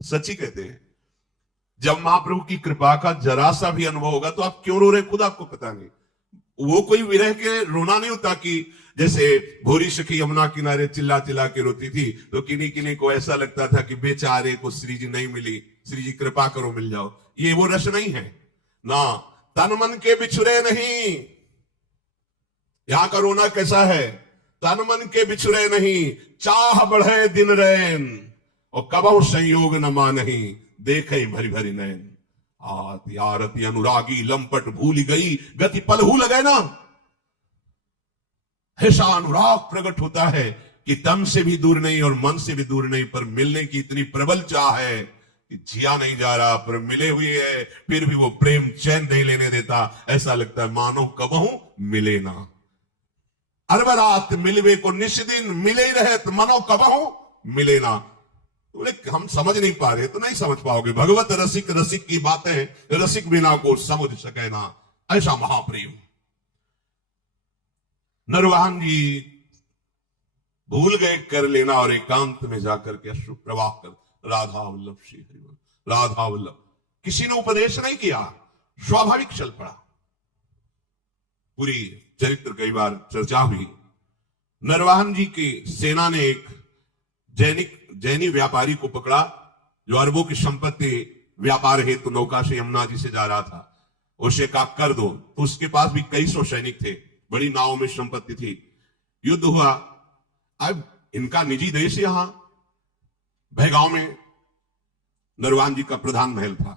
सच्ची कहते हैं। जब महाप्रभु की कृपा का जरा सा भी अनुभव होगा तो आप क्यों रो रहे खुद आपको पता नहीं। वो कोई विरह के रोना नहीं होता कि जैसे भोरी सखी यमुना किनारे चिल्ला चिल्ला के रोती थी तो किन्हीं किन्हीं को ऐसा लगता था कि बेचारे को श्री जी नहीं मिली, श्री जी कृपा करो मिल जाओ। ये वो रस नहीं है ना, तन मन के बिछुरे नहीं। यहां का रोना कैसा है, तन मन के बिछुरे नहीं, चाह बढ़े दिन रैन और कबहु संयोग न मानही, देखे भरी भरी नैन। आरती अनुरागी लंपट भूल गई, गति पलहू लगे ना। ऐसा अनुराग प्रकट होता है कि तन से भी दूर नहीं और मन से भी दूर नहीं, पर मिलने की इतनी प्रबल चाह है कि जिया नहीं जा रहा, पर मिले हुए है फिर भी वो प्रेम चैन नहीं लेने देता। ऐसा लगता है मानो कबहू मिले ना। अरबरात मिलवे को निष्दिन मिले ही रहे तो मनो कबहू मिले ना। बोले हम समझ नहीं पा रहे, तो नहीं समझ पाओगे। भगवत रसिक रसिक की बातें रसिक बिना को समझ सके ना, ऐसा महाप्रेम। नरवाहन जी भूल गए कर लेना और एकांत में जाकर के अश्रु प्रवाह कर राधा वल्लभ श्री हरिवंश, राधा वल्लभ। किसी ने उपदेश नहीं किया, स्वाभाविक चल पड़ा। पूरी चरित्र कई बार चर्चा हुई। नरवाहन जी की सेना ने एक जैनी व्यापारी को पकड़ा जो अरबों की संपत्ति व्यापार हेतु तो नौका से यमुना जी से जा रहा था। उसे कहा कर दो, तो उसके पास भी कई सौ सैनिक थे, बड़ी नावों में संपत्ति थी। युद्ध हुआ। अब इनका निजी देश यहां भयगांव में नरवाहन जी का प्रधान महल था।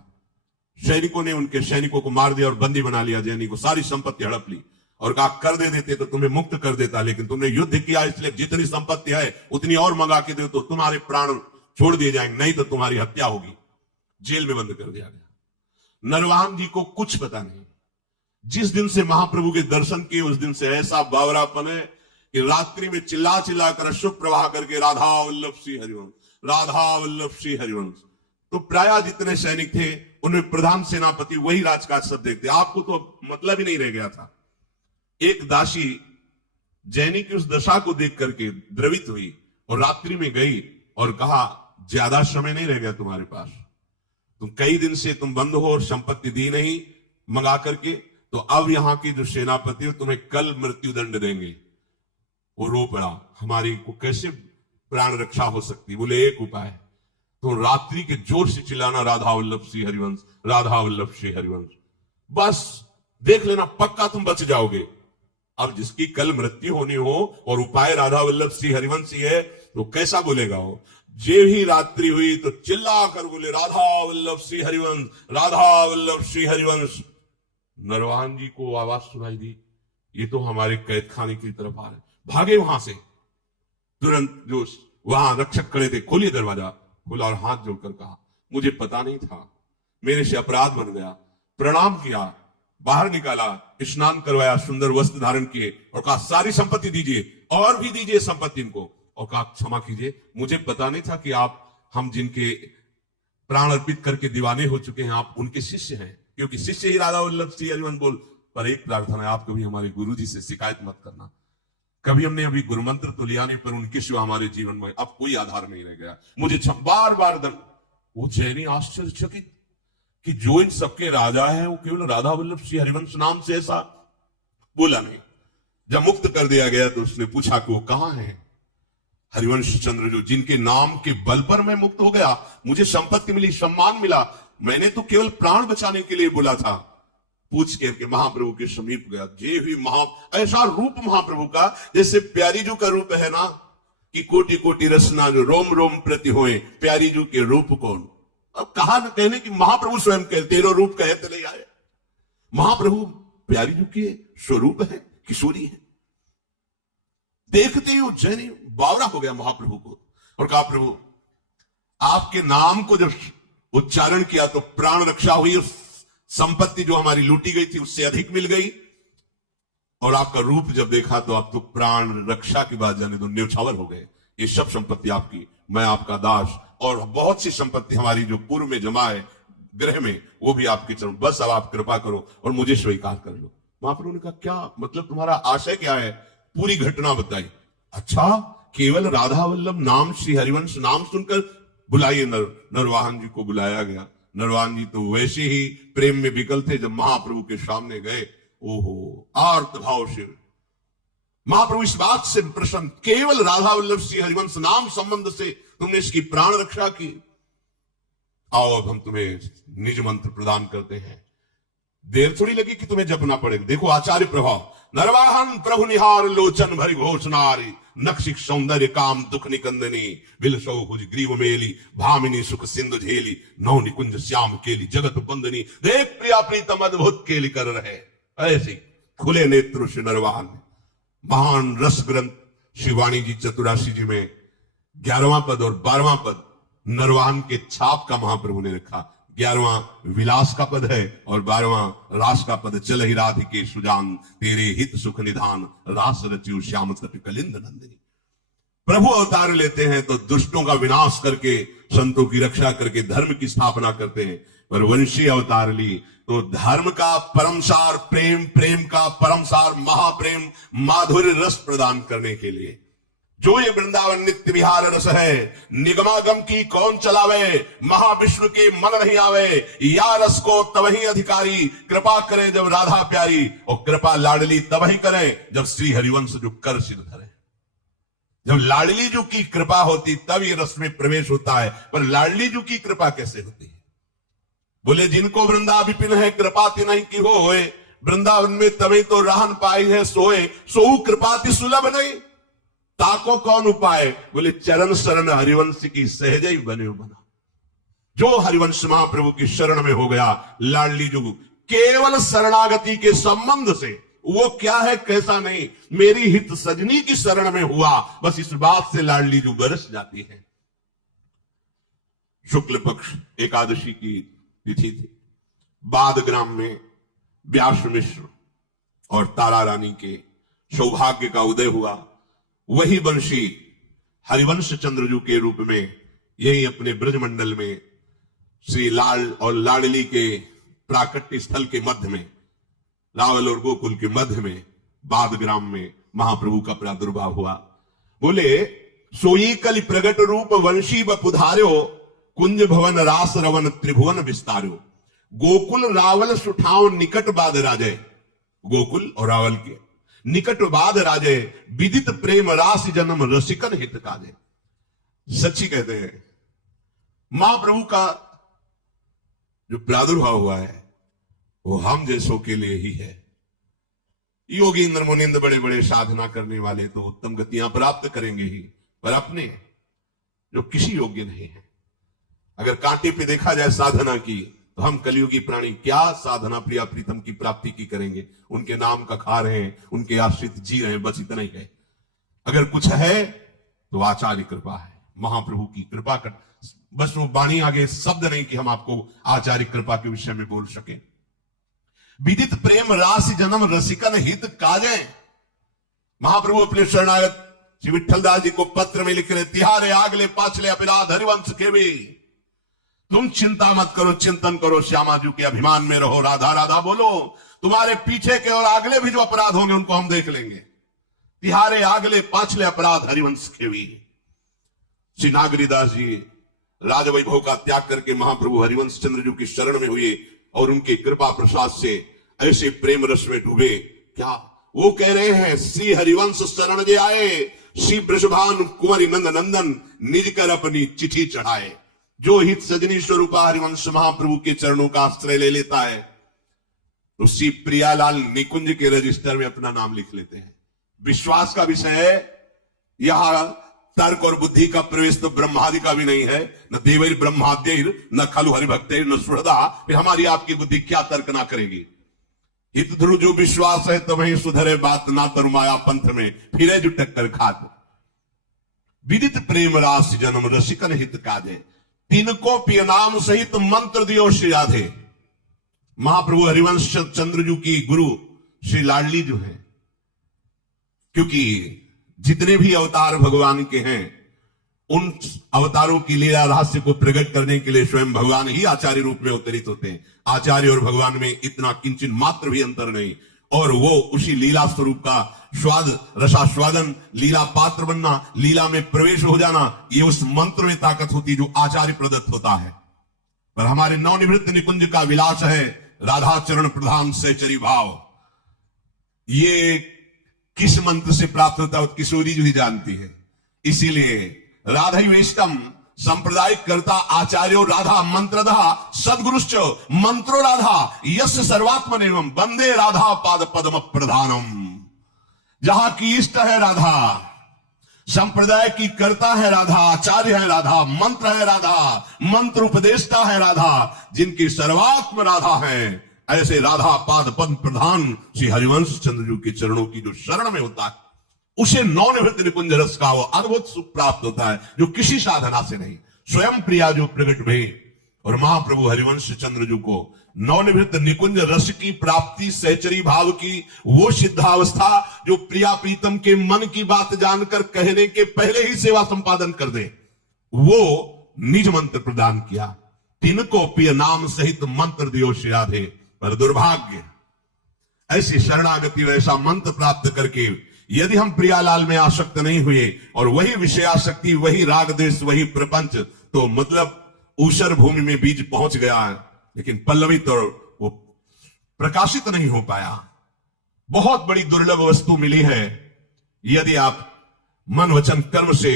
सैनिकों ने उनके सैनिकों को मार दिया और बंदी बना लिया जैनी को, सारी संपत्ति हड़प ली और कहा कर दे देते तो तुम्हें मुक्त कर देता, लेकिन तुमने युद्ध किया इसलिए जितनी संपत्ति है उतनी और मंगा के दो तो तुम्हारे प्राण छोड़ दिए जाएंगे, नहीं तो तुम्हारी हत्या होगी। जेल में बंद कर दिया गया। नरवाहन जी को कुछ पता नहीं। जिस दिन से महाप्रभु के दर्शन किए उस दिन से ऐसा बावरापन है कि रात्रि में चिल्ला चिल्ला कर अश्रु प्रवाह करके राधा वल्लभ श्री हरिवंश, राधा वल्लभ श्री हरिवंश। तो प्राय जितने सैनिक थे उनमें प्रधान सेनापति वही राजकाज सब देखते, आपको तो मतलब ही नहीं रह गया था। एक दासी जैनी की उस दशा को देख करके द्रवित हुई और रात्रि में गई और कहा ज्यादा समय नहीं रह गया तुम्हारे पास, तुम कई दिन से तुम बंद हो और संपत्ति दी नहीं मंगा करके, तो अब यहां की जो सेनापति हो तुम्हें कल मृत्यु दंड देंगे। वो रो पड़ा, हमारी को कैसे प्राण रक्षा हो सकती। बोले एक उपाय, तो रात्रि के जोर से चिल्लाना राधा वल्लभ श्री हरिवंश, राधा वल्लभ श्री हरिवंश, बस देख लेना पक्का तुम बच जाओगे। अब जिसकी कल मृत्यु होनी हो और उपाय राधा वल्लभ श्री हरिवंश ही है तो कैसा बोलेगा वो। जे ही रात्रि हुई तो चिल्ला कर बोले राधा वल्लभ श्री हरिवंश, राधा वल्लभ श्री हरिवंश। नरवाहन जी को आवाज सुनाई दी, ये तो हमारे कैद खाने की तरफ आ रहे। भागे वहां से, तुरंत जो वहां रक्षक खड़े थे, खोलिए दरवाजा, खोला और हाथ जोड़कर कहा मुझे पता नहीं था, मेरे से अपराध बन गया। प्रणाम किया, बाहर निकाला, स्नान करवाया, सुंदर वस्त्र धारण किए और कहा सारी संपत्ति दीजिए और भी दीजिए संपत्ति इनको, और कहा क्षमा कीजिए मुझे पता नहीं था कि आप हम जिनके प्राण अर्पित करके दीवाने हो चुके हैं आप उनके शिष्य हैं, क्योंकि शिष्य ही राधा वल्लभ श्री हरिवंश बोल। पर एक प्रार्थना है, आप कभी हमारे गुरु जी से शिकायत मत करना। कभी हमने अभी गुरु मंत्र तो लिया नहीं, पर उनके सिवा हमारे जीवन में अब कोई आधार नहीं रह गया। मुझे बार बार वो जैनी आश्चर्यचकित कि जो इन सबके राजा है वो केवल राधा वल्लभ श्री हरिवंश नाम से ऐसा बोला नहीं। जब मुक्त कर दिया गया तो उसने पूछा कि वो कहां है हरिवंश चंद्र, जो जिनके नाम के बल पर मैं मुक्त हो गया, मुझे संपत्ति मिली, सम्मान मिला, मैंने तो केवल प्राण बचाने के लिए बोला था। पूछ के महाप्रभु के समीप गया। जे भी ऐसा रूप महाप्रभु का जैसे प्यारी जू का रूप है ना कि कोटि कोटि रसना जो रोम रोम प्रति होए, प्यारी जू के रूप कौन। अब कहा न कहने कि महाप्रभु स्वयं कहते तेरो रूप कहे तो नहीं आए। महाप्रभु प्यारी जू के स्वरूप है, किशोरी है। देखते ही उज्जैनी बावरा हो गया महाप्रभु को और कहा प्रभु आपके नाम को जब उच्चारण किया तो प्राण रक्षा हुई, उस संपत्ति जो हमारी लूटी गई थी उससे अधिक मिल गई, और आपका रूप जब देखा तो आप तो प्राण रक्षा की बात जाने दो न्यौछावर हो गए। ये सब संपत्ति आपकी, मैं आपका दास, और बहुत सी संपत्ति हमारी जो पूर्व में जमा है ग्रह में वो भी आपके चरण, बस अब आप कृपा करो और मुझे स्वीकार कर लो। महाप्रभु ने कहा क्या मतलब, तुम्हारा आशय क्या है। पूरी घटना बताई। अच्छा केवल राधा वल्लभ नाम श्री हरिवंश नाम सुनकर बुलाइए। नरवाहन जी को बुलाया गया। नरवाहन जी तो वैसे ही प्रेम में विकल थे। जब महाप्रभु के सामने गए, ओहो, आर्त भाव से महाप्रभु इस बात से प्रसन्न, केवल राधा वल्लभ श्री हरिवंश नाम संबंध से तुमने इसकी प्राण रक्षा की, आओ अब हम तुम्हें निज मंत्र प्रदान करते हैं। देर थोड़ी लगी कि तुम्हें जपना पड़ेगा। देखो आचार्य प्रभाव। नरवाहन प्रभु निहार लोचन भरि घोष नारी, नक्षिक सौंदर्य काम दुख निकंदनी, बिलसौ भुज ग्रीव मेली, भामिनी सुख सिंधु झेली, नौ निकुंज श्याम केली, जगत बंदनी, देख प्रिया प्रीतम अद्भुत केली कर रहे। ऐसे खुले नेत्र से नरवाहन। महान रस ग्रंथ शिवानी जी चतुराशी जी में 11वां पद और 12वां पद नरवाहन के छाप का महाप्रभु ने रखा। 11वां विलास का पद है और 12वां रास का पद। चल ही राधिके सुजान, तेरे हित सुख निधान, रास रच्यु श्याम तट कलिंद नंदिनी। प्रभु अवतार लेते हैं तो दुष्टों का विनाश करके, संतों की रक्षा करके धर्म की स्थापना करते हैं। पर वंशी अवतार ली तो धर्म का परमसार प्रेम, प्रेम का परमसार महाप्रेम, माधुर्य रस प्रदान करने के लिए। जो ये वृंदावन नित्य विहार रस है, निगमागम की कौन चलावे, महाविष्णु के मन नहीं आवे, या रस को तबही अधिकारी, कृपा करे जब राधा प्यारी, और कृपा लाडली तबही करे जब श्री हरिवंश जो कर सिद्ध धरे। जब लाडली जो की कृपा होती तब ये रस में प्रवेश होता है। पर लाडली जो की कृपा कैसे होती है? बोले जिनको वृंदा विपिन है, कृपा तिनहि की होए, वृंदावन में तभी तो रहन पाई है सोए, सोऊ कृपाति सुलभ नहीं, ताको कौन उपाय? बोले चरण शरण हरिवंश की सहज ही बने बना। जो हरिवंश महाप्रभु की शरण में हो गया, लाडली जो केवल शरणागति के संबंध से, वो क्या है कैसा नहीं, मेरी हित सजनी की शरण में हुआ, बस इस बात से लाडली जो बरस जाती है। शुक्ल पक्ष एकादशी की तिथि थी। बादग्राम में व्यास मिश्र और तारा रानी के सौभाग्य का उदय हुआ। वही वंशी हरिवंश चंद्रजू के रूप में यही अपने ब्रजमंडल में श्री लाल और लाडली के प्राकट्य स्थल के मध्य में, रावल और गोकुल के मध्य में, बादग्राम में महाप्रभु का प्रादुर्भाव हुआ। बोले सोई कल प्रगट रूप वंशी बपुधार्यो, कुंज भवन रास रवन त्रिभुवन विस्तार्यो, गोकुल रावल सुठाव निकट बाद राजय। गोकुल और रावल के निकट बाद राजय, विदित प्रेम रास जन्म रसिकन हित काजे। सच्ची कहते हैं महाप्रभु का जो प्रादुर्भाव हुआ है वो हम जैसों के लिए ही है। योगी इंद्र मुनिंद बड़े बड़े साधना करने वाले तो उत्तम गतियां प्राप्त करेंगे ही, पर अपने जो किसी योग्य नहीं है, अगर कांटे पे देखा जाए साधना की, तो हम कलियुगी प्राणी क्या साधना प्रिया प्रीतम की प्राप्ति की करेंगे? उनके नाम का खा रहे हैं, उनके आश्रित जी रहे हैं, बस इतना ही है। अगर कुछ है तो आचार्य कृपा है, महाप्रभु की कृपा कर, बस वो वाणी आगे शब्द नहीं कि हम आपको आचार्य कृपा के विषय में बोल सके। विदित प्रेम राशि जन्म रसिकन हित काजे। महाप्रभु अपने शरणागत श्री विठ्ठलदास जी को पत्र में लिख रहे, तिहारे आगले पाछले अपराध हरिवंश के भी, तुम चिंता मत करो, चिंतन करो, श्यामा जी के अभिमान में रहो, राधा राधा बोलो, तुम्हारे पीछे के और आगले भी जो अपराध होंगे उनको हम देख लेंगे। तिहारे आगले पाछले अपराध हरिवंश के भी। श्री नागरीदास जी राजवैभव का त्याग करके महाप्रभु हरिवंश चंद्र जी की शरण में हुए और उनके कृपा प्रसाद से ऐसे प्रेम रस में डूबे। क्या वो कह रहे हैं, श्री हरिवंश शरण जे आए, श्री वृषभानु कुंवरी नंद नंदन, निज कर अपनी चिट्ठी चढ़ाए। जो हित सजनी स्वरूपा हरिवंश महाप्रभु के चरणों का आश्रय ले लेता है तो श्री प्रियालाल निकुंज के रजिस्टर में अपना नाम लिख लेते हैं। विश्वास का विषय है, यहां तर्क और बुद्धि का प्रवेश तो ब्रह्मादि का भी नहीं है, न देवैर ब्रह्माद्यैर न खलु हरिभक्तैर न सुहृदा। फिर हमारी आपकी बुद्धि क्या तर्क ना करेगी? हित ध्रुव जो विश्वास है तो वही सुधरे बात, ना तरुमाया पंथ में फिरे जो टक्कर खात। विदित प्रेम रास जन्म रसिकन हित काजे, तिनको पिय नाम सहित मंत्र दियो श्री राधे। महाप्रभु हरिवंश चंद्रजू की गुरु श्री लाडली जो है, क्योंकि जितने भी अवतार भगवान के हैं उन अवतारों की लीला रहस्य को प्रकट करने के लिए स्वयं भगवान ही आचार्य रूप में अवतरित होते हैं। आचार्य और भगवान में इतना किंचन मात्र भी अंतर नहीं। और वो उसी लीला स्वरूप का स्वाद रसास्वादन, लीला पात्र बनना, लीला में प्रवेश हो जाना, ये उस मंत्र में ताकत होती जो आचार्य प्रदत्त होता है। पर हमारे नवनिवृत्त निकुंज का विलास है राधा चरण प्रधान सहचरी भाव। ये किस मंत्र से प्राप्त होता है किशोरी जी ही जानती है। इसीलिए राधा वेष्टम संप्रदायिक कर्ता आचार्यो राधा मंत्रधा सदगुरुश्च मंत्रो राधा यश सर्वात्मन एवं वंदे राधा पाद पद्म प्रधानम। जहां की इष्ट है राधा, संप्रदाय की कर्ता है राधा, आचार्य है राधा, मंत्र है राधा, मंत्र उपदेष्टा है राधा, जिनकी सर्वात्म राधा है, ऐसे राधा पाद पद्म प्रधान श्री हरिवंश चंद्र जी के चरणों की जो शरण में होता है, उसे नवनिवृत्त निकुंज रस का वो अद्भुत सुख प्राप्त होता है जो किसी साधना से नहीं, स्वयं प्रिया जो प्रकट हुए और महाप्रभु हरिवंश चंद्र जी को नवनिवृत्त निकुंज रस की प्राप्ति, सहचरी भाव की वो सिद्धावस्था जो प्रिया प्रीतम के मन की बात जानकर कहने के पहले ही सेवा संपादन कर दे, वो निज मंत्र प्रदान किया। तिनको प्रिय नाम सहित मंत्र दियो श्री राधे। पर दुर्भाग्य ऐसी शरणागति वैसा मंत्र प्राप्त करके यदि हम प्रियालाल में आसक्त नहीं हुए और वही विषयाशक्ति, वही राग देश, वही प्रपंच, तो मतलब ऊषर भूमि में बीज पहुंच गया है, लेकिन पल्लवी तो वो प्रकाशित नहीं हो पाया। बहुत बड़ी दुर्लभ वस्तु मिली है। यदि आप मन वचन कर्म से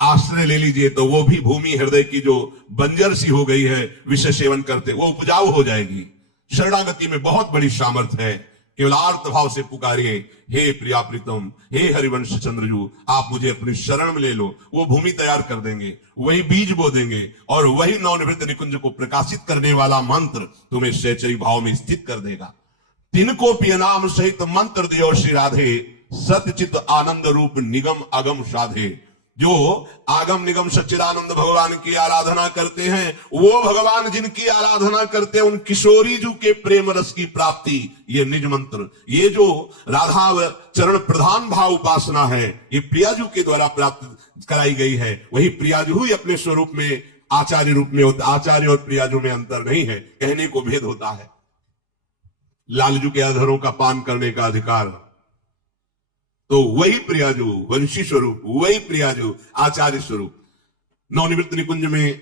आश्रय ले लीजिए तो वो भी भूमि हृदय की जो बंजर सी हो गई है विषय सेवन करते, वो उपजाऊ हो जाएगी। शरणागति में बहुत बड़ी सामर्थ्य है। केवल आर्त भाव से पुकारिए, हे प्रिया प्रीतम, हे हरिवंश चंद्रजू, आप मुझे अपनी शरण में ले लो। वो भूमि तैयार कर देंगे, वही बीज बो देंगे और वही नवनिवृत्त निकुंज को प्रकाशित करने वाला मंत्र तुम्हें सहचरी भाव में स्थित कर देगा। तिनको प्रिय नाम सहित मंत्र दियो श्री राधे, सतचित आनंद रूप निगम अगम साधे। जो आगम निगम सच्चिदानंद भगवान की आराधना करते हैं, वो भगवान जिनकी आराधना करते हैं, उन किशोरी जी के प्रेम रस की प्राप्ति, ये निज मंत्र, ये जो राधा चरण प्रधान भाव उपासना है, ये प्रियाजू के द्वारा प्राप्त कराई गई है। वही प्रियाजू ही अपने स्वरूप में आचार्य रूप में होता। आचार्य और प्रियाजू में अंतर नहीं है, कहने को भेद होता है। लालजू के अधरों का पान करने का अधिकार, तो वही प्रियाजू वंशी स्वरूप, वही प्रियाजू आचार्य स्वरूप। नवनिवृत्त निकुंज में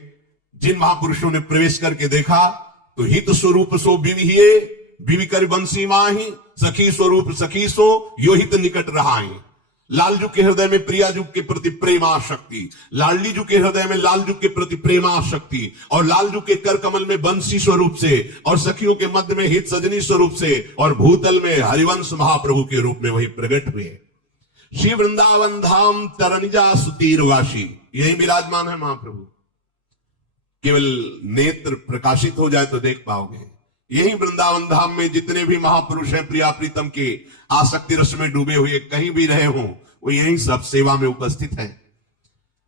जिन महापुरुषों ने प्रवेश करके देखा तो हित स्वरूप सो बिविहिए, बिवि कर बंसी माही, सखी स्वरूप सखी सो यो हित निकट रहाई। लालजू के हृदय में प्रियाजू के प्रति प्रेमाशक्ति, लाडली जू के हृदय में लालजू के प्रति प्रेमाशक्ति, और लालजू के कर कमल में बंसी स्वरूप से, और सखियों के मध्य में हित सजनी स्वरूप से, और भूतल में हरिवंश महाप्रभु के रूप में वही प्रकट हुए। श्री वृंदावन धाम तरनिजा सुतीरवासी, यही विराजमान है महाप्रभु। केवल नेत्र प्रकाशित हो जाए तो देख पाओगे। यही वृंदावन धाम में जितने भी महापुरुष हैं प्रिया प्रीतम के आसक्ति रस में डूबे हुए, कहीं भी रहे हों, वो यही सब सेवा में उपस्थित हैं।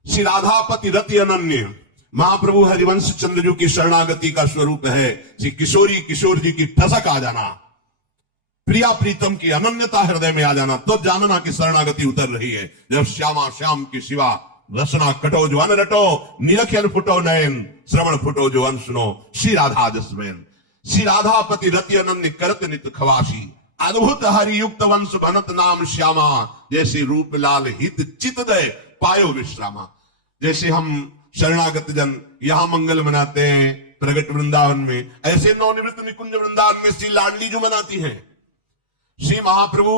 श्री राधापति रति अनन्य महाप्रभु हरिवंश चंद्र जी की शरणागति का स्वरूप है। श्री किशोरी किशोर जी की ठसक आ जाना, प्रिया प्रीतम की अनन्यता हृदय में आ जाना, तो जानना कि शरणागति उतर रही है। जब श्यामा श्याम की शिवा रसना कटो जो अन रटो, निरखियन फुटो नयन, श्रवण फुटो जो अन सुनो, श्री राधा जसमैन। श्री राधापति रति अनन्य करत नित खवासी, अद्भुत हरि युक्त वंश भनत नाम श्यामा, जैसे रूप लाल हित चित दय पायो विश्रामा। जैसे हम शरणागत जन यहां मंगल मनाते हैं प्रगट वृंदावन में, ऐसे नवनिवृत्त निकुंज वृंदावन में श्री लाडली जो मनाती है। श्री महाप्रभु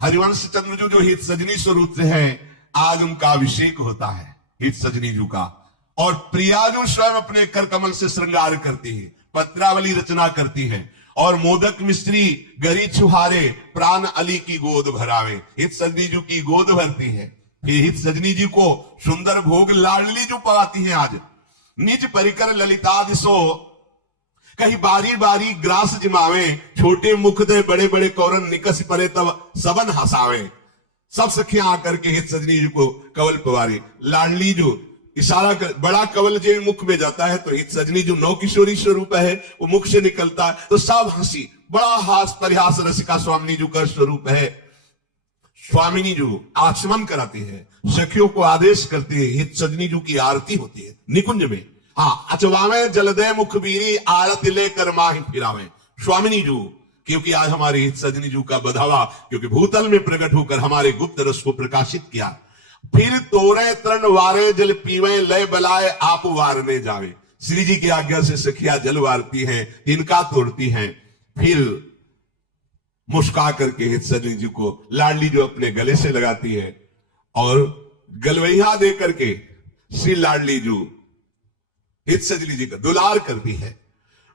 हरिवंश चंद्र जी जो हित सजनी स्वरूप से है, आज उनका अभिषेक होता है हित सजनी जी का, और प्रिया जो स्वयं अपने कर कमल से श्रृंगार करती है, पत्रावली रचना करती है, और मोदक मिस्त्री गरी छुहारे प्राण अली की गोद भरावे। हित सजनी जी की गोद भरती है, फिर हित सजनी जी को सुंदर भोग लाडली जो पवाती है। आज निज परिकर ललिता दिसो, कहीं बारी बारी ग्रास जिमावे, छोटे मुख दे बड़े बड़े कौरन निकस परे तब सबन हसावे। सब सखियां आकर के हित सजनी जी को कवल पवारी। लाडली जो इशारा कर, बड़ा कवल जो मुख में जाता है तो हित सजनी जो नौ किशोरी स्वरूप है वो मुख से निकलता है, तो सब हंसी, बड़ा हास परिहास रसिका स्वामिनी जी का स्वरूप है। स्वामिनी जो आचमन कराती है, सखियों को आदेश करती है, हित सजनी जी की आरती होती है निकुंज में। हाँ, अचवावे जलदय मुख बीरी आरती लेकर माही फिरावे। स्वामिनी जू क्योंकि आज हमारे हित सजनी जी का बधावा, क्योंकि भूतल में प्रकट होकर हमारे गुप्त रस को प्रकाशित किया। फिर तोरे तरण वारे जल पीवे लय बलाए आप वारने जावे। श्री जी की आज्ञा से सखिया जल वारती हैं, तिनका तोड़ती हैं, फिर मुस्का करके हित सजनी जी को लाडली जो अपने गले से लगाती है और गलवैया दे करके श्री लाडली जो हित सजनी जी का दुलार करती है।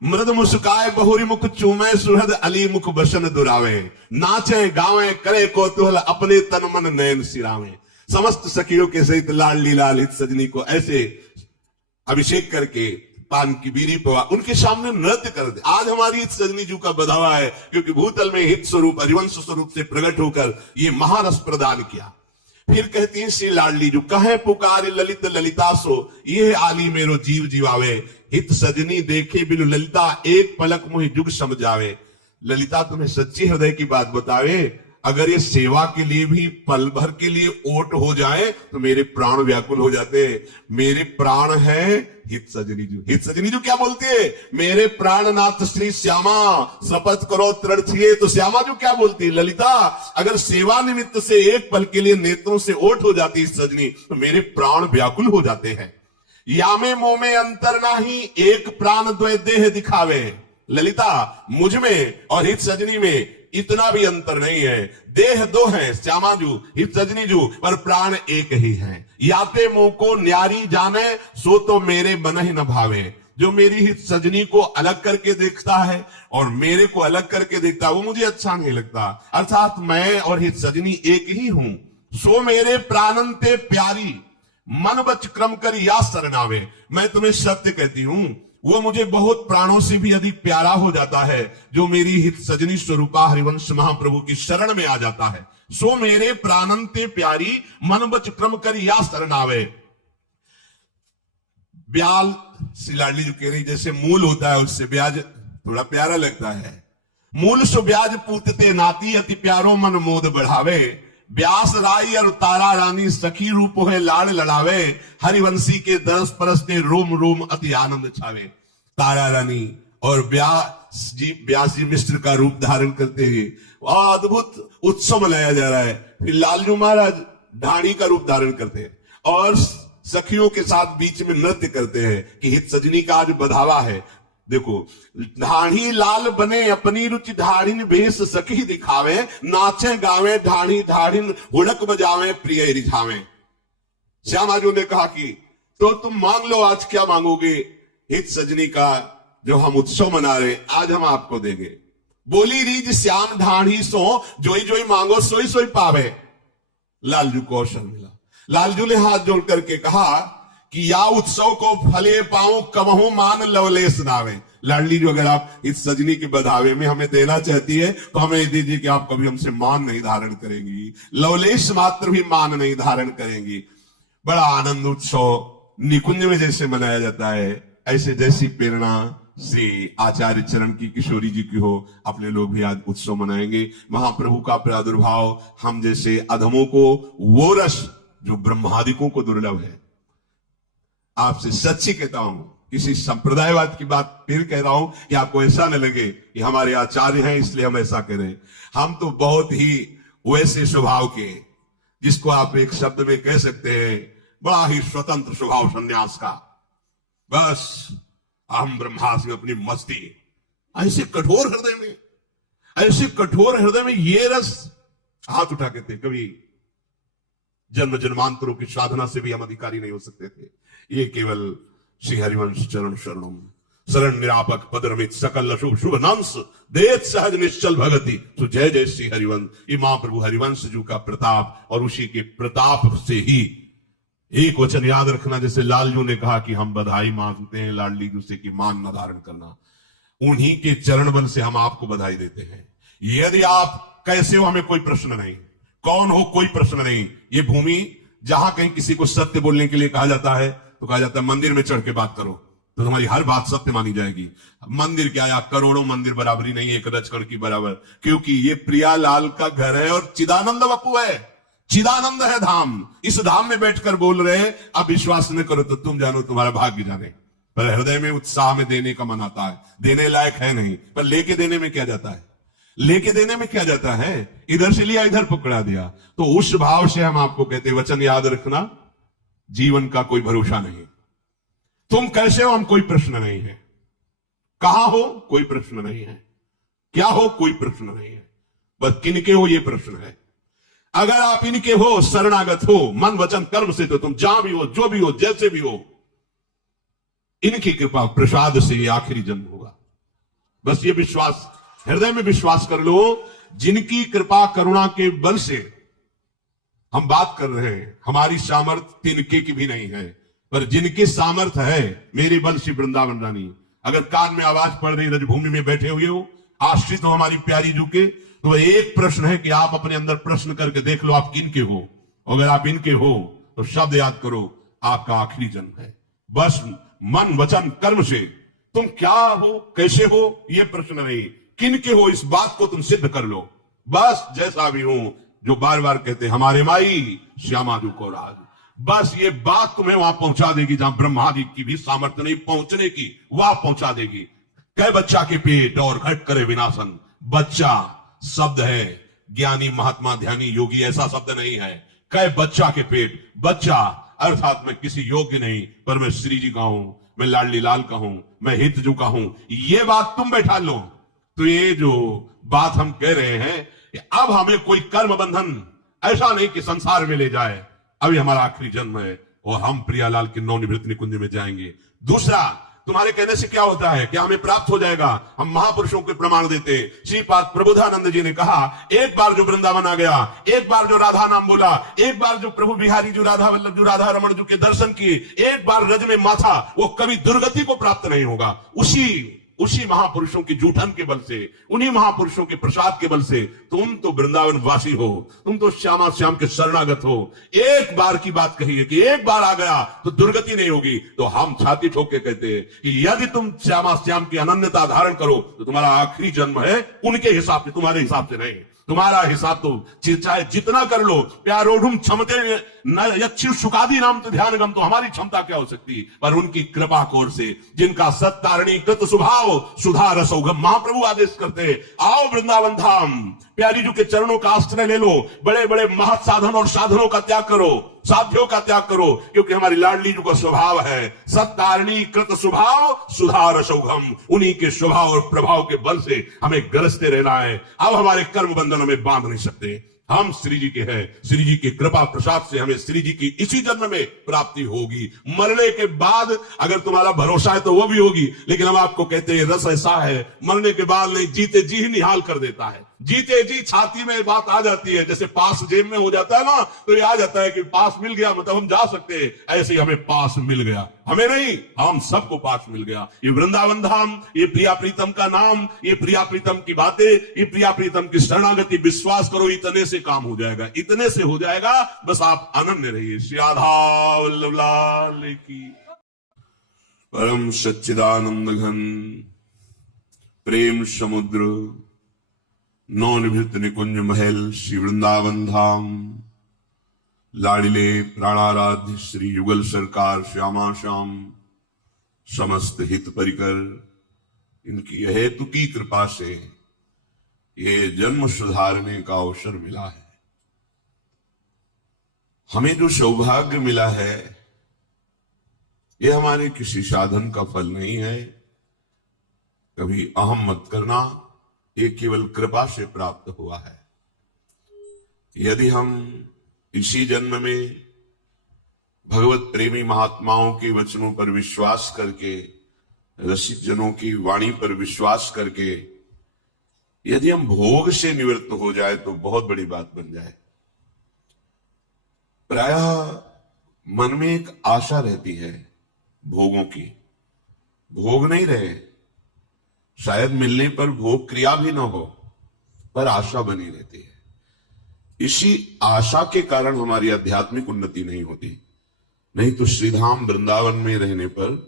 मृद मुस्काए बहुरी मुख चूमे सुहृद अली मुख बसन दुरावे। नाचे गावे करे कौतूहल अपने तन मन नयन सिरावे। समस्त सखियों के सहित लाडली लाल हित सजनी को ऐसे अभिषेक करके पान की बीड़ी पवा उनके सामने नृत्य कर दे। आज हमारी हित सजनी जी का बधावा है, क्योंकि भूतल में हित स्वरूप हरिवंश स्वरूप से प्रकट होकर ये महारस प्रदान किया। फिर कहती हैं श्री लाडली जो कहे पुकार ललित ललिता सो ये आली मेरो जीव जीवावे। हित सजनी देखे बिनु ललिता एक पलक मुहि जुग समझावे। ललिता तुम्हें सच्ची हृदय की बात बतावे, अगर ये सेवा के लिए भी पल भर के लिए ओट हो जाए तो मेरे प्राण व्याकुल हो जाते हैं। मेरे प्राण है हित सजनी जी। हित सजनी जी क्या बोलती है, मेरे प्राणनाथ श्री श्यामा शपथ करो तृण छिए। तो श्यामा जो क्या बोलती है, ललिता अगर सेवा निमित्त से एक पल के लिए नेत्रों से ओट हो जाती सजनी तो मेरे प्राण व्याकुल हो जाते हैं। यामे मोह में अंतर नाही एक प्राण द्वय देह दिखावे। ललिता मुझ में और हित सजनी में इतना भी अंतर नहीं है, देह दो है श्यामा जू हित सजनी जू, पर प्राण एक ही है। याते मोह को न्यारी जाने सो तो मेरे मन ही न भावे। जो मेरी हित सजनी को अलग करके देखता है और मेरे को अलग करके देखता है वो मुझे अच्छा नहीं लगता। अर्थात मैं और हित सजनी एक ही हूं। सो मेरे प्राणंते प्यारी मन बच क्रम कर या शरणावे। मैं तुम्हें सत्य कहती हूं, वो मुझे बहुत प्राणों से भी अधिक प्यारा हो जाता है जो मेरी हित सजनी स्वरूपा हरिवंश महाप्रभु की शरण में आ जाता है। सो मेरे प्राणंते प्यारी मन बच क्रम कर या शरणावे। ब्याल श्री लाडली जो कह रही जैसे मूल होता है उससे ब्याज थोड़ा प्यारा लगता है। मूल सो ब्याज पूतते नाती अति प्यारो मन मोद बढ़ावे। व्यास राई और तारा रानी सखी रूप है लाड़ लड़ावे। हरिवंशी के दरस परसते रोम रोम अति आनंद छावे। तारा रानी और व्यास जी मिश्र का रूप धारण करते हैं, अद्भुत उत्सव मनाया जा रहा है। फिर लालजू महाराज ढाणी का रूप धारण करते हैं और सखियों के साथ बीच में नृत्य करते हैं कि हित सजनी का आज बधावा है। देखो ढाढ़ी लाल बने अपनी रुचि ढाढ़िन भेष सखी दिखावे। नाचे गावे ढाढ़ी ढाढ़िन हुड़क बजावे प्रिय रिझावे। श्यामाजू ने कहा कि तो तुम मांग लो, आज क्या मांगोगे। हित सजनी का जो हम उत्सव मना रहे आज हम आपको देंगे। बोली रीज श्याम ढाढ़ी सो जोई जोई मांगो सोई सोई पावे। लालजू को अवसर मिला। लालजू ने हाथ जोड़ करके कहा कि या उत्सव को फले पाऊं कमहू मान लवलेश नावे। लाडली जो अगर आप इस सजनी के बधावे में हमें देना चाहती है तो हमें दीजिए कि आप कभी हमसे मान नहीं धारण करेंगी, लवलेश मात्र भी मान नहीं धारण करेंगी। बड़ा आनंद उत्सव निकुंज में जैसे मनाया जाता है ऐसे जैसी प्रेरणा श्री आचार्य चरण की किशोरी जी की हो, अपने लोग भी आज उत्सव मनाएंगे। महाप्रभु का प्रादुर्भाव हम जैसे अधमों को वो रस जो ब्रह्मादिकों को दुर्लभ है। आपसे सच्ची कहता हूं, किसी संप्रदायवाद की बात फिर कह रहा हूं कि आपको ऐसा न लगे कि हमारे आचार्य हैं इसलिए हम ऐसा करें। हम तो बहुत ही वैसे स्वभाव के, जिसको आप एक शब्द में कह सकते हैं बड़ा ही स्वतंत्र स्वभाव संन्यास का। बस अहम ब्रह्मास्मि अपनी मस्ती। ऐसे कठोर हृदय में, ऐसे कठोर हृदय में ये रस हाथ उठा के थे। कभी जन्म जन्मांतरों की साधना से भी हम अधिकारी नहीं हो सकते थे। ये केवल श्री हरिवंश चरण शरणम शरण निरापक पदरमित सकल अशुभ शुभ नंस देत सहज निश्चल भगति। तो जय जय श्री हरिवंश। ये महाप्रभु हरिवंश जी का प्रताप और उसी के प्रताप से ही एक वचन याद रखना, जैसे लालजू ने कहा कि हम बधाई मांगते हैं लाडली दूसरे की मान न धारण करना, उन्हीं के चरण बल से हम आपको बधाई देते हैं। यदि आप कैसे हो हमें कोई प्रश्न नहीं, कौन हो कोई प्रश्न नहीं। ये भूमि जहां कहीं किसी को सत्य बोलने के लिए कहा जाता है तो कहा जाता है मंदिर में चढ़ के बात करो तो तुम्हारी हर बात सत्य मानी जाएगी। मंदिर क्या या करोड़ों मंदिर बराबरी नहीं, एक रजकण की बराबर, क्योंकि ये प्रियालाल का घर है और चिदानंद बप्पू है, चिदानंद है धाम। इस धाम में बैठकर बोल रहे हैं। अब विश्वास न करो तो तुम जानो, तुम्हारा भाग्य जाने। पर हृदय में उत्साह में देने का मन आता है, देने लायक है नहीं, पर लेके देने में क्या जाता है। लेके देने में क्या जाता है, इधर से लिया इधर पकड़ा दिया। तो उस भाव से हम आपको कहते हैं, वचन याद रखना, जीवन का कोई भरोसा नहीं। तुम कैसे हो, हम कोई प्रश्न नहीं है। कहां हो, कोई प्रश्न नहीं है। क्या हो, कोई प्रश्न नहीं है। बस किनके हो, यह प्रश्न है। अगर आप इनके हो, शरणागत हो, मन वचन कर्म से, तो तुम जहां भी हो, जो भी हो, जैसे भी हो, इनकी कृपा प्रसाद से ये आखिरी जन्म होगा। बस ये विश्वास हृदय में विश्वास कर लो। जिनकी कृपा करुणा के बल से हम बात कर रहे हैं, हमारी सामर्थ तिनके की भी नहीं है, पर जिनके सामर्थ है, मेरे बल से वृंदावन रानी। अगर कान में आवाज पड़ रही, रजभूमि में बैठे हुए हो, आश्रित हो हमारी प्यारी जू के, तो एक प्रश्न है कि आप अपने अंदर प्रश्न करके देख लो, आप किनके हो। अगर आप इनके हो तो शब्द याद करो, आपका आखिरी जन्म है। बस मन वचन कर्म से तुम क्या हो, कैसे हो, यह प्रश्न नहीं, किनके हो, इस बात को तुम सिद्ध कर लो। बस जैसा भी हूं, जो बार बार कहते हमारे माई श्यामा जू को राज, बस ये बात तुम्हें वहां पहुंचा देगी जहां ब्रह्मादि की भी सामर्थ्य नहीं पहुंचने की, वहां पहुंचा देगी। कै बच्चा के पेट और घट करे विनाशन। बच्चा शब्द है, ज्ञानी महात्मा ध्यानी योगी ऐसा शब्द नहीं है। कै बच्चा के पेट, बच्चा अर्थात मैं किसी योग्य नहीं, पर मैं श्री जी का हूं, मैं लाडली लाल का हूं, मैं हितजू का हूं। ये बात तुम बैठा लो। तो ये जो बात हम कह रहे हैं, अब हमें कोई कर्म बंधन ऐसा नहीं कि संसार में ले जाए। अभी हमारा आखिरी जन्म है और हम प्रियालाल के नवनिवृत्त निकुंज में जाएंगे। दूसरा, तुम्हारे कहने से क्या होता है, क्या हमें प्राप्त हो जाएगा? हम महापुरुषों के प्रमाण देते। श्रीपाद प्रबोधानंद जी ने कहा, एक बार जो वृंदावन आ गया, एक बार जो राधा नाम बोला, एक बार जो प्रभु बिहारी जो राधा वल्लभ जो राधा रमण जो के दर्शन किए, एक बार रज में माथा, वो कभी दुर्गति को प्राप्त नहीं होगा। उसी महापुरुषों की जूठन के बल से, उन्हीं महापुरुषों के प्रसाद के बल से तुम तो वृंदावन वासी हो, तुम तो श्यामा श्याम के शरणागत हो। एक बार की बात कही है कि एक बार आ गया तो दुर्गति नहीं होगी। तो हम छाती ठोक के कहते हैं कि यदि तुम श्यामा श्याम की अनन्यता धारण करो तो तुम्हारा आखिरी जन्म है उनके हिसाब से, तुम्हारे हिसाब से नहीं। तुम्हारा हिसाब तो चाहे जितना कर लो, प्यारोढ़ुम क्षमते न यक्षु सुखादि नाम तो ध्यान गम, तो हमारी क्षमता क्या हो सकती, पर उनकी कृपा कोर से, जिनका सत्तारणी कृत स्वभाव सुधा रसौघम। महाप्रभु आदेश करते, आओ वृंदावन धाम, प्यारी जी के चरणों का आश्रय ले लो, बड़े बड़े महत साधन और साधनों का त्याग करो, साध्यों का त्याग करो, क्योंकि हमारी लाडली जी का स्वभाव है सत्तारणी कृत स्वभाव सुधा रसौघम। उन्हीं के स्वभाव और प्रभाव के बल से हमें गरजते रहना है। अब हमारे कर्म बंधनों में बांध नहीं सकते। हम श्री जी के हैं, श्री जी की कृपा प्रसाद से हमें श्री जी की इसी जन्म में प्राप्ति होगी। मरने के बाद अगर तुम्हारा भरोसा है तो वो भी होगी, लेकिन हम आपको कहते हैं रस ऐसा है, मरने के बाद नहीं, जीते जी ही निहाल कर देता है। जीते जी छाती में बात आ जाती है, जैसे पास जेब में हो जाता है ना, तो ये आ जाता है कि पास मिल गया, मतलब हम जा सकते हैं। ऐसे ही हमें पास मिल गया, हमें नहीं, हम सबको पास मिल गया। ये वृंदावन धाम, ये प्रिया प्रीतम का नाम, ये प्रिया प्रीतम की बातें, ये प्रिया प्रीतम की शरणागति, विश्वास करो इतने से काम हो जाएगा, इतने से हो जाएगा। बस आप अनन्य रहिए। श्री राधा वल्लभ लाल की। परम सच्चिदानंद घन प्रेम समुद्र नवनिवृत्त निकुंज महल श्री वृंदावन धाम, लाडिले प्राणाराध्य श्री युगल सरकार श्यामा श्याम, समस्त हित परिकर, इनकी हेतु की कृपा से ये जन्म सुधारने का अवसर मिला है। हमें जो सौभाग्य मिला है, ये हमारे किसी साधन का फल नहीं है। कभी अहम मत करना, ये केवल कृपा से प्राप्त हुआ है। यदि हम इसी जन्म में भगवत प्रेमी महात्माओं के वचनों पर विश्वास करके, रसिक जनों की वाणी पर विश्वास करके यदि हम भोग से निवृत्त हो जाए तो बहुत बड़ी बात बन जाए। प्रायः मन में एक आशा रहती है भोगों की, भोग नहीं रहे, शायद मिलने पर भोग क्रिया भी ना हो, पर आशा बनी रहती है। इसी आशा के कारण हमारी आध्यात्मिक उन्नति नहीं होती। नहीं तो श्रीधाम वृंदावन में रहने पर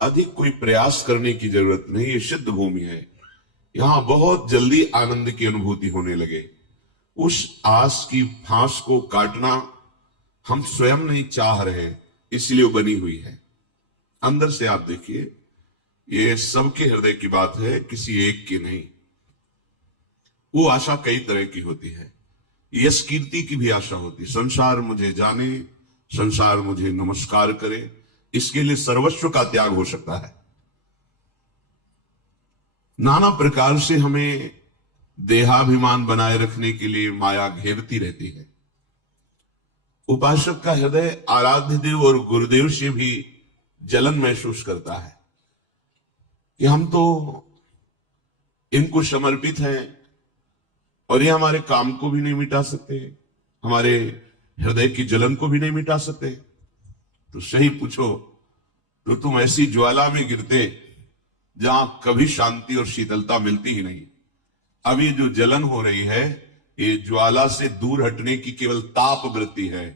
अधिक कोई प्रयास करने की जरूरत नहीं। ये सिद्ध भूमि है, यहां बहुत जल्दी आनंद की अनुभूति होने लगे। उस आस की फांस को काटना हम स्वयं नहीं चाह रहे, इसलिए वो बनी हुई है। अंदर से आप देखिए, ये सबके हृदय की बात है, किसी एक की नहीं। वो आशा कई तरह की होती है। यश कीर्ति की भी आशा होती है, संसार मुझे जाने, संसार मुझे नमस्कार करे, इसके लिए सर्वस्व का त्याग हो सकता है। नाना प्रकार से हमें देहाभिमान बनाए रखने के लिए माया घेरती रहती है। उपासक का हृदय आराध्य देव और गुरुदेव से भी जलन महसूस करता है कि हम तो इनको समर्पित हैं और ये हमारे काम को भी नहीं मिटा सकते, हमारे हृदय की जलन को भी नहीं मिटा सकते। तो सही पूछो तो तुम ऐसी ज्वाला में गिरते जहां कभी शांति और शीतलता मिलती ही नहीं। अब ये जो जलन हो रही है, ये ज्वाला से दूर हटने की केवल ताप वृत्ति है।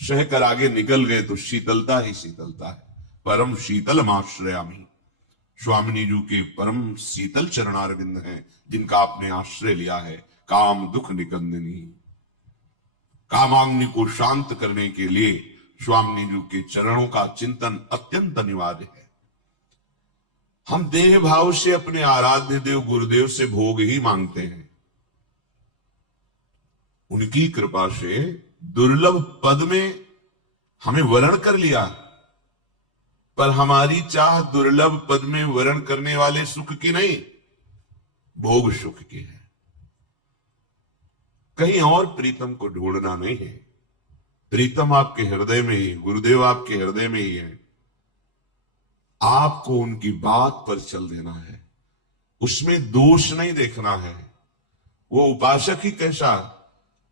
सहकर आगे निकल गए तो शीतलता ही शीतलता है। परम शीतल आश्रयामी, स्वामिनी जी के परम शीतल चरणारविंद हैं जिनका आपने आश्रय लिया है। काम दुख निकंदनी, कामाग्नि को शांत करने के लिए स्वामिनी जी के चरणों का चिंतन अत्यंत अनिवार्य है। हम देह भाव से अपने आराध्य देव गुरुदेव से भोग ही मांगते हैं। उनकी कृपा से दुर्लभ पद में हमें वरण कर लिया, पर हमारी चाह दुर्लभ पद में वरण करने वाले सुख की नहीं, भोग सुख की है। कहीं और प्रीतम को ढूंढना नहीं है। प्रीतम आपके हृदय में ही, गुरुदेव आपके हृदय में ही है। आपको उनकी बात पर चल देना है, उसमें दोष नहीं देखना है। वो उपासक ही कैसा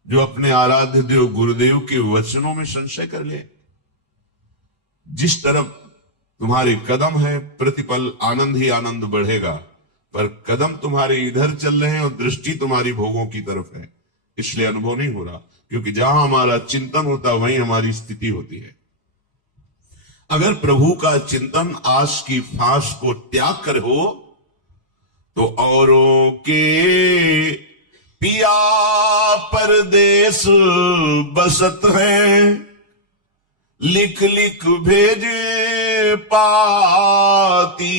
जो अपने आराध्य देव गुरुदेव के वचनों में संशय कर ले। जिस तरफ तुम्हारे कदम है प्रतिपल आनंद ही आनंद बढ़ेगा, पर कदम तुम्हारे इधर चल रहे हैं और दृष्टि तुम्हारी भोगों की तरफ है, इसलिए अनुभव नहीं हो रहा। क्योंकि जहां हमारा चिंतन होता है वहीं हमारी स्थिति होती है। अगर प्रभु का चिंतन आस की फांस को त्याग कर हो तो औरों के पिया परदेश बसत है, लिख लिख भेजे पाती,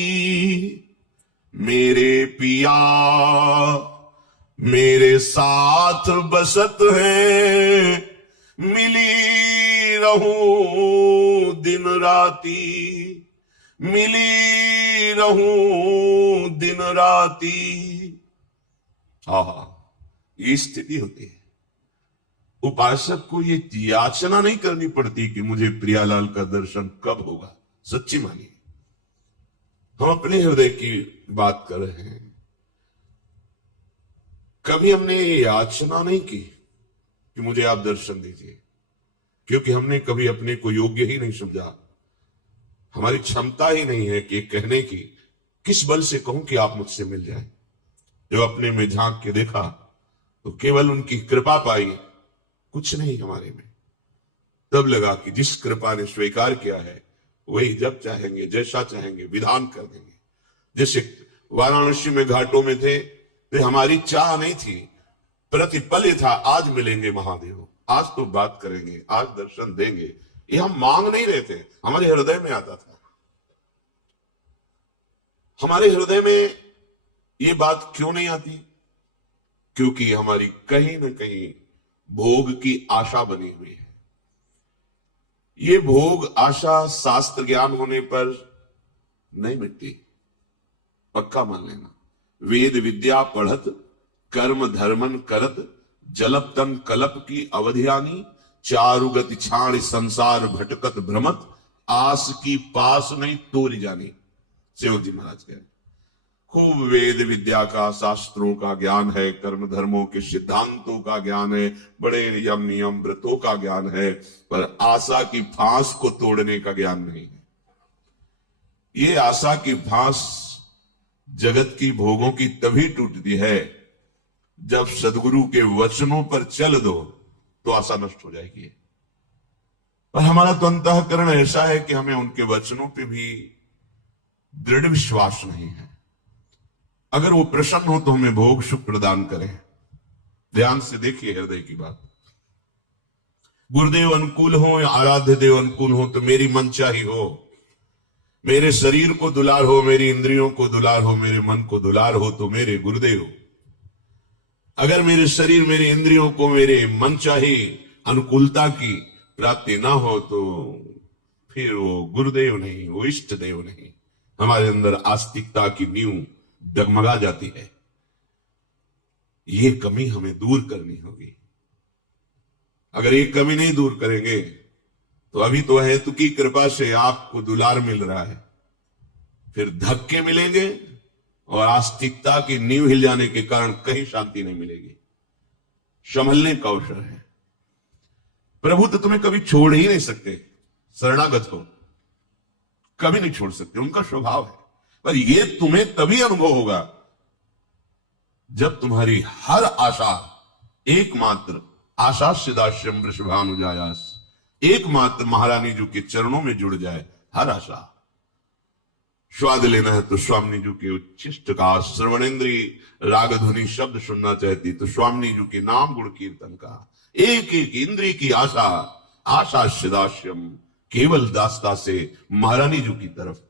मेरे पिया मेरे साथ बसत है, मिली रहूं दिन राती, मिली रहूं दिन राती। हा, ये स्थिति होती है। उपासक को ये याचना नहीं करनी पड़ती कि मुझे प्रियालाल का दर्शन कब होगा। सच्ची मानिए, हम अपने हृदय की बात कर रहे हैं। कभी हमने ये याचना नहीं की कि मुझे आप दर्शन दीजिए, क्योंकि हमने कभी अपने को योग्य ही नहीं समझा। हमारी क्षमता ही नहीं है कि कहने की, किस बल से कहूं कि आप मुझसे मिल जाएं। जब अपने में झांक के देखा तो केवल उनकी कृपा पाई, कुछ नहीं हमारे में। तब लगा कि जिस कृपा ने स्वीकार किया है वही जब चाहेंगे जैसा चाहेंगे विधान कर देंगे। जैसे वाराणसी में घाटों में थे तो हमारी चाह नहीं थी, प्रतिपल था आज मिलेंगे महादेव, आज तो बात करेंगे, आज दर्शन देंगे। ये हम मांग नहीं रहे थे, हमारे हृदय में आता था। हमारे हृदय में ये बात क्यों नहीं आती? क्योंकि हमारी कहीं ना कहीं भोग की आशा बनी हुई है। ये भोग आशा शास्त्र ज्ञान होने पर नहीं मिटती, पक्का मान लेना। वेद विद्या पढ़त कर्म धर्मन करत, जलप तन कलप की अवधियानी, चारुगति छाण संसार भटकत भ्रमत, आस की पास नहीं तोरी जानी। सेवक जी महाराज कह रहे, खूब वेद विद्या का, शास्त्रों का ज्ञान है, कर्म धर्मों के सिद्धांतों का ज्ञान है, बड़े यम नियम व्रतों का ज्ञान है, पर आशा की फांस को तोड़ने का ज्ञान नहीं है। ये आशा की फांस जगत की भोगों की तभी टूटती है जब सदगुरु के वचनों पर चल दो तो आशा नष्ट हो जाएगी। पर हमारा तो अंतःकरण ऐसा है कि हमें उनके वचनों पे भी दृढ़ विश्वास नहीं है। अगर वो प्रसन्न हो तो हमें भोग सुख प्रदान करें। ध्यान से देखिए हृदय की बात। गुरुदेव अनुकूल हो या आराध्य देव अनुकूल हो तो मेरी मनचाही हो, मेरे शरीर को दुलार हो, मेरी इंद्रियों को दुलार हो, मेरे मन को दुलार हो तो मेरे गुरुदेव। अगर मेरे शरीर मेरे इंद्रियों को मेरे मन चाहे अनुकूलता की प्राप्ति ना हो तो फिर वो गुरुदेव नहीं, वो इष्ट देव नहीं। हमारे अंदर आस्तिकता की नींव डगमगा जाती है। ये कमी हमें दूर करनी होगी। अगर ये कमी नहीं दूर करेंगे तो अभी तो हेतु की कृपा से आपको दुलार मिल रहा है, फिर धक्के मिलेंगे और आस्तिकता की नींव हिल जाने के कारण कहीं शांति नहीं मिलेगी। संभलने का अवसर है। प्रभु तो तुम्हें कभी छोड़ ही नहीं सकते, शरणागत हो कभी नहीं छोड़ सकते, उनका स्वभाव है। पर यह तुम्हें तभी अनुभव होगा जब तुम्हारी हर आशा एकमात्र आशा सिदाश्यम वृषभानुजायास, एकमात्र महारानी जी के चरणों में जुड़ जाए। हर आशा स्वाद लेना है तो स्वामी जी के उच्छिष्ट का, श्रवणेन्द्री राग ध्वनि शब्द सुनना चाहती तो स्वामी जी के नाम गुण कीर्तन का। एक एक इंद्रिय की आशा, आशा सिदाश्यम केवल दासता से महारानी जी की तरफ।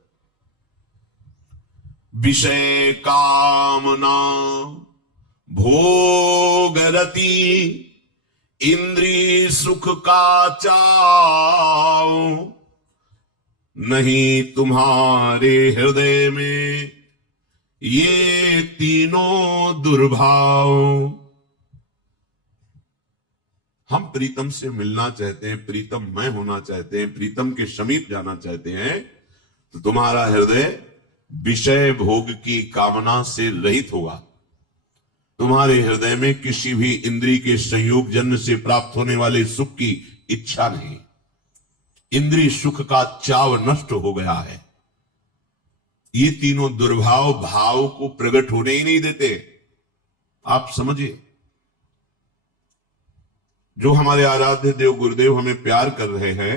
विषय कामना भोगरती इंद्रिय सुख का चाव, नहीं तुम्हारे हृदय में ये तीनों दुर्भाव। हम प्रीतम से मिलना चाहते हैं, प्रीतममय होना चाहते हैं, प्रीतम के समीप जाना चाहते हैं, तो तुम्हारा हृदय विषय भोग की कामना से रहित होगा। तुम्हारे हृदय में किसी भी इंद्रिय के संयोग जन्म से प्राप्त होने वाले सुख की इच्छा नहीं। इंद्रिय सुख का चाव नष्ट हो गया है। ये तीनों दुर्भाव भाव को प्रकट होने ही नहीं देते। आप समझिए, जो हमारे आराध्य देव गुरुदेव हमें प्यार कर रहे हैं,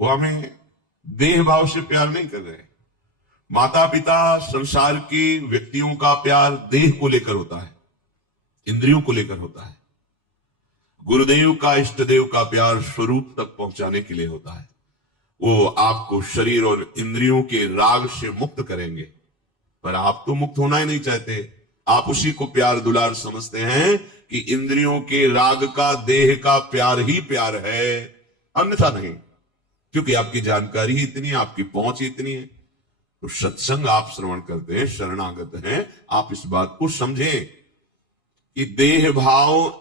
वो हमें देह भाव से प्यार नहीं कर रहे। माता पिता संसार के व्यक्तियों का प्यार देह को लेकर होता है, इंद्रियों को लेकर होता है। गुरुदेव का, इष्ट देव का प्यार स्वरूप तक पहुंचाने के लिए होता है। वो आपको शरीर और इंद्रियों के राग से मुक्त करेंगे, पर आप तो मुक्त होना ही नहीं चाहते। आप उसी को प्यार दुलार समझते हैं कि इंद्रियों के राग का, देह का प्यार ही प्यार है, अन्यथा नहीं। क्योंकि आपकी जानकारी ही इतनी है, आपकी पहुंच ही इतनी है। तो सत्संग आप श्रवण करते हैं, शरणागत हैं, आप इस बात को समझें कि देह भाव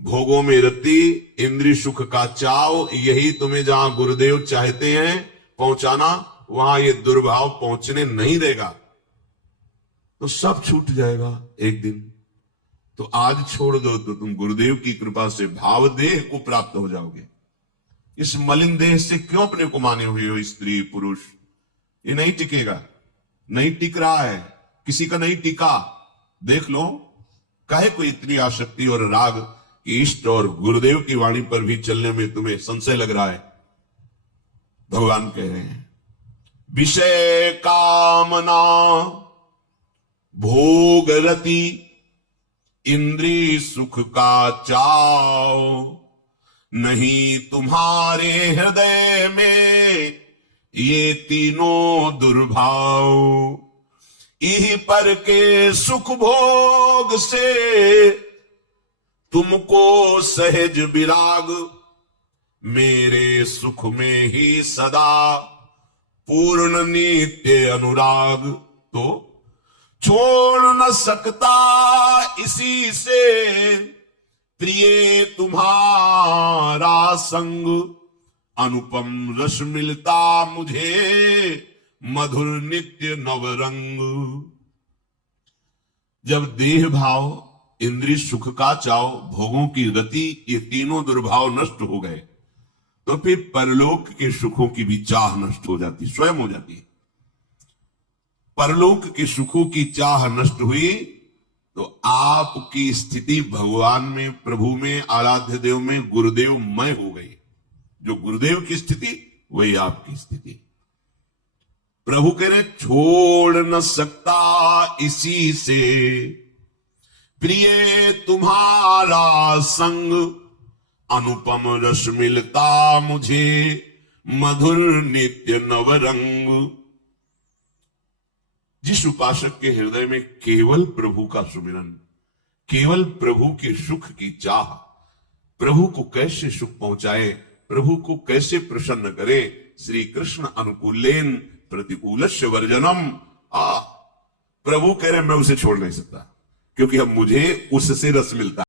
भोगों में रति, इंद्रिय सुख का चाव, यही तुम्हें जहां गुरुदेव चाहते हैं पहुंचाना, वहां ये दुर्भाव पहुंचने नहीं देगा। तो सब छूट जाएगा एक दिन। तो आज छोड़ दो तो तुम गुरुदेव की कृपा से भाव देह को प्राप्त हो जाओगे। इस मलिन देह से क्यों अपने को माने हुए हो स्त्री पुरुष? ये नहीं टिकेगा, नहीं टिक रहा है, किसी का नहीं टिका। देख लो, काहे को इतनी आसक्ति और राग कि इष्ट और गुरुदेव की वाणी पर भी चलने में तुम्हें संशय लग रहा है। भगवान कह रहे हैं, विषय कामना भोग रति इंद्रिय सुख का चाव, नहीं तुम्हारे हृदय में ये तीनों दुर्भाव। यही पर के सुख भोग से तुमको सहज विराग, मेरे सुख में ही सदा पूर्ण नित्य अनुराग। तो छोड़ न सकता इसी से प्रिय तुम्हारा संग, अनुपम रस मिलता मुझे मधुर नित्य नवरंग। जब देह भाव, इंद्रिय सुख का चाव, भोगों की गति, ये तीनों दुर्भाव नष्ट हो गए, तो फिर परलोक के सुखों की भी चाह नष्ट हो जाती, स्वयं हो जाती है। परलोक के सुखों की चाह नष्ट हुई तो आपकी स्थिति भगवान में, प्रभु में, आराध्य देव में, गुरुदेव मय हो गई। जो गुरुदेव की स्थिति वही आपकी स्थिति। प्रभु कह रहे, छोड़ न सकता इसी से प्रिय तुम्हारा संग, अनुपम रस मिलता मुझे मधुर नित्य नवरंग। जिस उपासक के हृदय में केवल प्रभु का सुमिरन, केवल प्रभु के सुख की चाह, प्रभु को कैसे सुख पहुंचाए, प्रभु को कैसे प्रसन्न करे। श्री कृष्ण अनुकूलेन प्रतिकूलस्य वर्जनम। प्रभु कह रहे मैं उसे छोड़ नहीं सकता, क्योंकि अब मुझे उससे रस मिलता है।